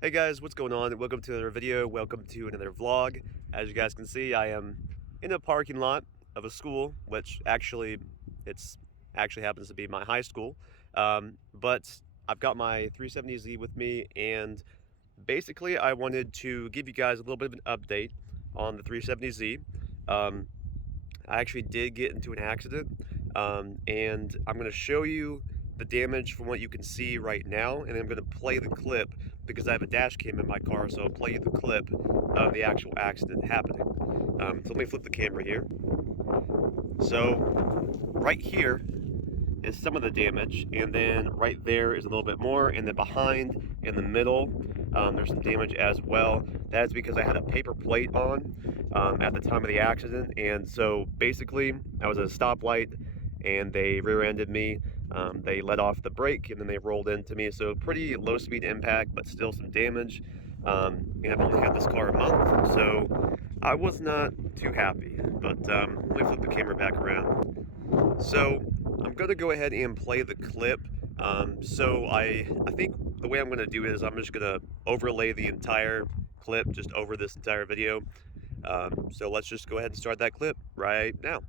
Hey guys, what's going on? Welcome to another video. Welcome to another vlog. As you guys can see, I am in a parking lot of a school, which it's actually happens to be my high school. But I've got my 370Z with me, and basically I wanted to give you guys a little bit of an update on the 370Z. Um, I actually did get into an accident, and I'm going to show you the damage from what you can see right now, and then I'm going to play the clip because I have a dash cam in my car, so I'll play you the clip of the actual accident happening. So let me flip the camera here. So right here is some of the damage, and then right there is a little bit more, and then behind in the middle there's some damage as well. That's because I had a paper plate on at the time of the accident, and so basically I was at a stoplight and they rear-ended me. They let off the brake and then they rolled into me, so pretty low speed impact but still some damage. And I've only had this car a month, so I was not too happy, but let me flip the camera back around. So I'm gonna go ahead and play the clip. I think the way I'm gonna do it is I'm just gonna overlay the entire clip just over this entire video. So let's just go ahead and start that clip right now.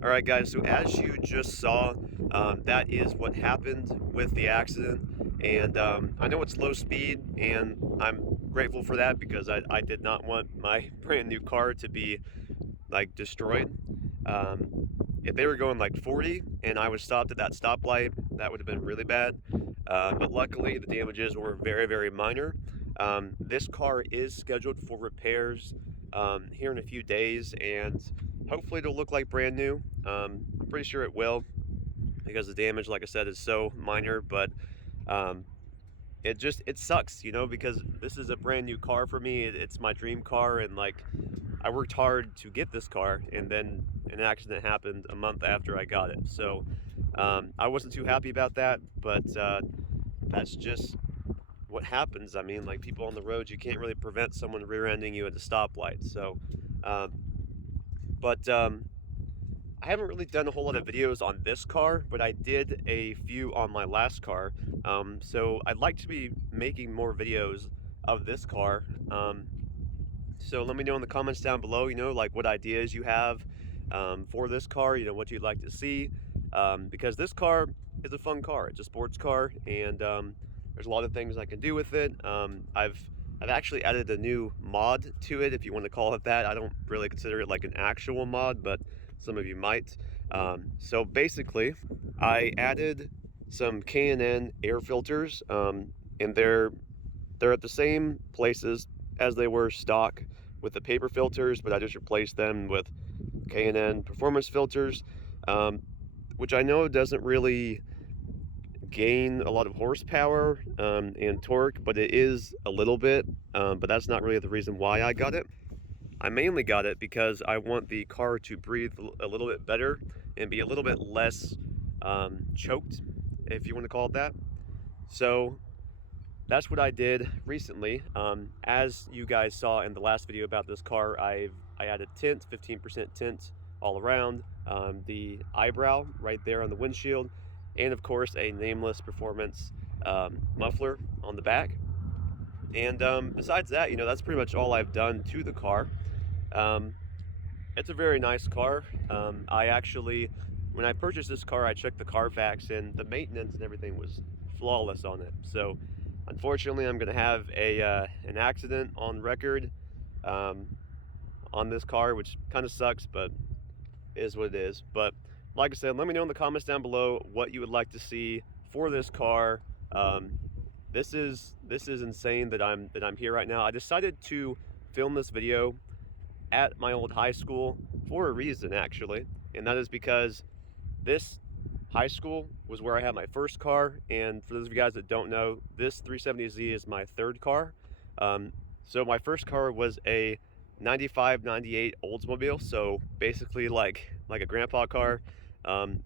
All right, guys, so as you just saw, that is what happened with the accident. And I know it's low speed, and I'm grateful for that because I did not want my brand new car to be like destroyed. If they were going like 40 and I was stopped at that stoplight, that would have been really bad. But luckily, the damages were very, very minor. This car is scheduled for repairs here in a few days, and hopefully it'll look like brand new. I'm pretty sure it will because the damage, like I said, is so minor. But um, it sucks, because this is a brand new car for me. It's my dream car, and like I worked hard to get this car, and then an accident happened a month after I got it. So I wasn't too happy about that, but that's just what happens. I mean, like people on the road, you can't really prevent someone rear-ending you at a stoplight. So, um, but I haven't really done a whole lot of videos on this car, but I did a few on my last car. So I'd like to be making more videos of this car. So let me know in the comments down below, like what ideas you have for this car, what you'd like to see. Because this car is a fun car. It's a sports car, and there's a lot of things I can do with it. I've actually added a new mod to it, if you want to call it that. I don't really consider it like an actual mod, but some of you might. So basically, I added some K&N air filters, and they're at the same places as they were stock with the paper filters, but I just replaced them with K&N performance filters, um, which I know doesn't really gain a lot of horsepower and torque, but it is a little bit, but that's not really the reason why I got it. I mainly got it because I want the car to breathe a little bit better and be a little bit less choked, if you want to call it that. So that's what I did recently. As you guys saw in the last video about this car, I added tint, 15% tint all around, the eyebrow right there on the windshield, and of course a nameless performance muffler on the back. And besides that, that's pretty much all I've done to the car. Um, it's a very nice car. I actually, when I purchased this car, I checked the Carfax, and the maintenance and everything was flawless on it. So unfortunately, I'm going to have an accident on record um, on this car, which kind of sucks, but is what it is. But like I said, let me know in the comments down below what you would like to see for this car. Um, this is insane that I'm here right now. I decided to film this video at my old high school for a reason, actually, and that is because this high school was where I had my first car. And for those of you guys that don't know, this 370Z is my third car. So my first car was a 95, 98 Oldsmobile, so basically like a grandpa car,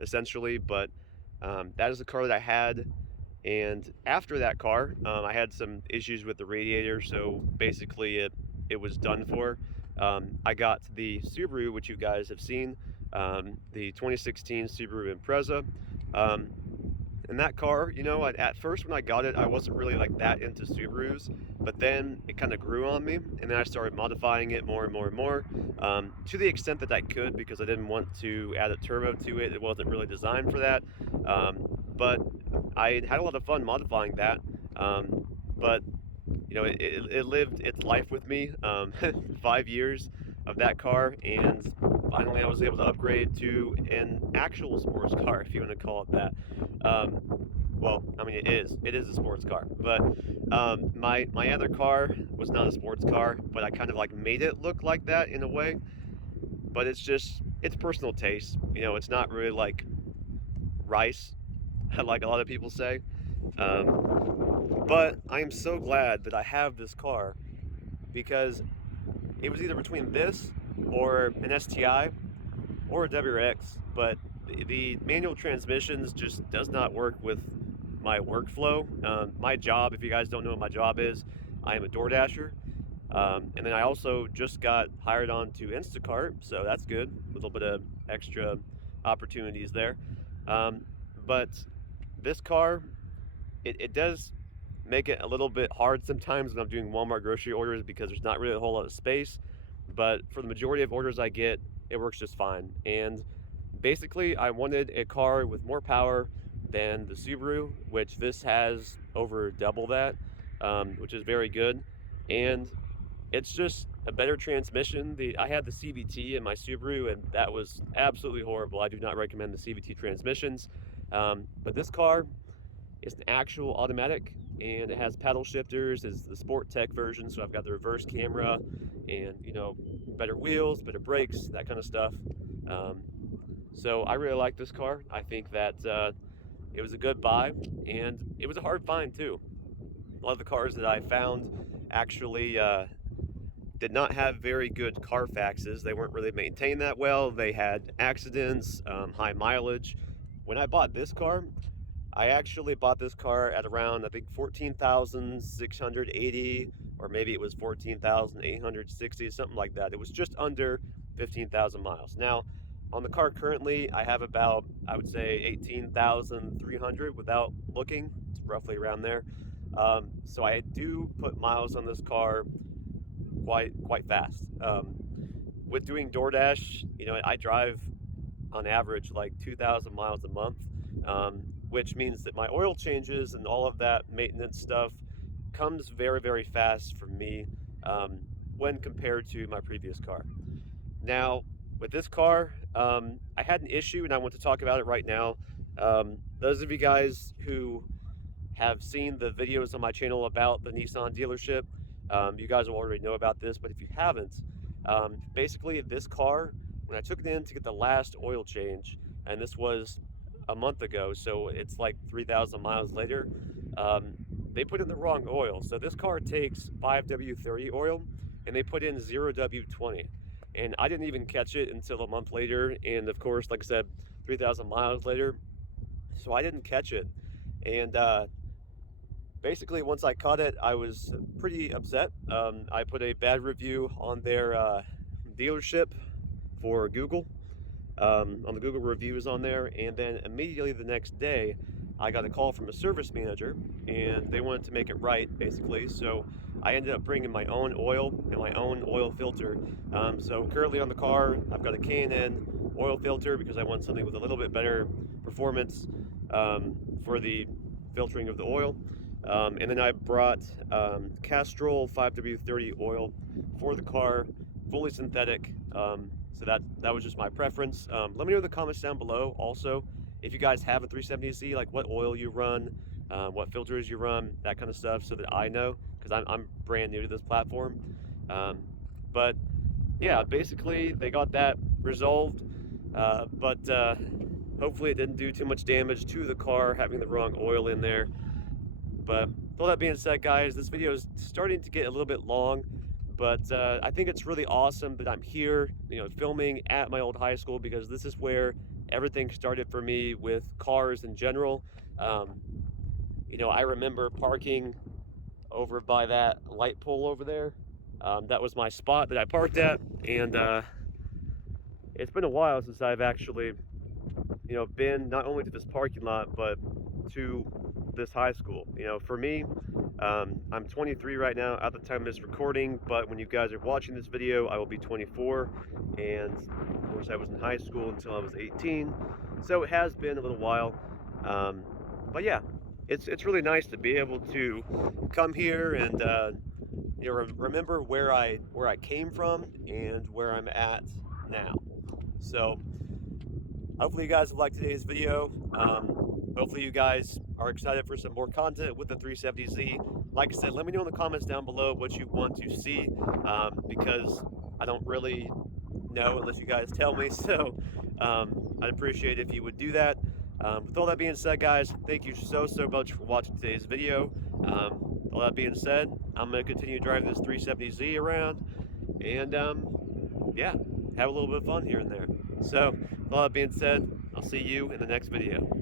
essentially. But that is the car that I had, and after that car, I had some issues with the radiator, so basically it was done for. I got the Subaru, which you guys have seen, the 2016 Subaru Impreza. Um, and that car, you know, at first when I got it, I wasn't really like that into Subarus, but then it kind of grew on me, and then I started modifying it more and more and more, to the extent that I could, because I didn't want to add a turbo to it. It wasn't really designed for that, but I had a lot of fun modifying that. But you know, it lived its life with me, 5 years of that car, and finally I was able to upgrade to an actual sports car, if you want to call it that. Um, well, I mean, it is a sports car, but my other car was not a sports car, but I kind of like made it look like that in a way. But it's personal taste. You know, it's not really like rice, like a lot of people say. But I am so glad that I have this car, because it was either between this or an STI or a WRX, but the manual transmissions just does not work with my workflow. My job, if you guys don't know what my job is, I am a DoorDasher. And then I also just got hired on to Instacart, so that's good. A little bit of extra opportunities there. Um, but this car, it does make it a little bit hard sometimes when I'm doing Walmart grocery orders, because there's not really a whole lot of space. But for the majority of orders I get, it works just fine. And basically, I wanted a car with more power than the Subaru, which this has over double that, which is very good. And it's just a better transmission. I had the CVT in my Subaru, and that was absolutely horrible. I do not recommend the CVT transmissions. But this car is an actual automatic, and it has paddle shifters. It's the Sport Tech version, so I've got the reverse camera, and you know, better wheels, better brakes, that kind of stuff. So I really like this car. I think that it was a good buy, and it was a hard find too. A lot of the cars that I found actually did not have very good Carfaxes. They weren't really maintained that well. They had accidents, high mileage. When I bought this car, I actually bought this car at around, I think, 14,680, or maybe it was 14,860, something like that. It was just under 15,000 miles. Now, on the car currently, I have about, I would say, 18,300 without looking. It's roughly around there. So I do put miles on this car quite fast. With doing DoorDash, you know, I drive on average like 2,000 miles a month, which means that my oil changes and all of that maintenance stuff comes very fast for me, when compared to my previous car. Now, with this car, I had an issue, and I want to talk about it right now. Those of you guys who have seen the videos on my channel about the Nissan dealership, you guys will already know about this, but if you haven't, basically this car, when I took it in to get the last oil change, and this was a month ago, so it's like 3,000 miles later, they put in the wrong oil. So this car takes 5W30 oil, and they put in 0W20. And I didn't even catch it until a month later, and of course, like I said, 3,000 miles later, so I didn't catch it. And basically, once I caught it, I was pretty upset. I put a bad review on their dealership for Google, on the Google reviews on there, and then immediately the next day, I got a call from a service manager, and they wanted to make it right, basically. So I ended up bringing my own oil and my own oil filter. So currently on the car, I've got a K&N oil filter, because I want something with a little bit better performance for the filtering of the oil. And then I brought Castrol 5W30 oil for the car, fully synthetic. So that was just my preference. Let me know in the comments down below also, if you guys have a 370Z, like what oil you run, what filters you run, that kind of stuff, so that I know, because I'm brand new to this platform. But yeah, basically they got that resolved, but hopefully it didn't do too much damage to the car having the wrong oil in there. But with all that being said, guys, this video is starting to get a little bit long, But I think it's really awesome that I'm here, filming at my old high school, because this is where everything started for me with cars in general. Um, I remember parking over by that light pole over there. That was my spot that I parked at, and it's been a while since I've actually, been not only to this parking lot, but to this high school. For me, I'm 23 right now at the time of this recording, but when you guys are watching this video, I will be 24, and of course I was in high school until I was 18, so it has been a little while. But yeah, it's really nice to be able to come here and remember where I came from and where I'm at now. So hopefully you guys have liked today's video. Hopefully you guys are excited for some more content with the 370Z. Like I said, let me know in the comments down below what you want to see, because I don't really know unless you guys tell me. So I'd appreciate it if you would do that. With all that being said, guys, thank you so much for watching today's video. All that being said, I'm going to continue driving this 370Z around, and yeah, have a little bit of fun here and there. So with all that being said, I'll see you in the next video.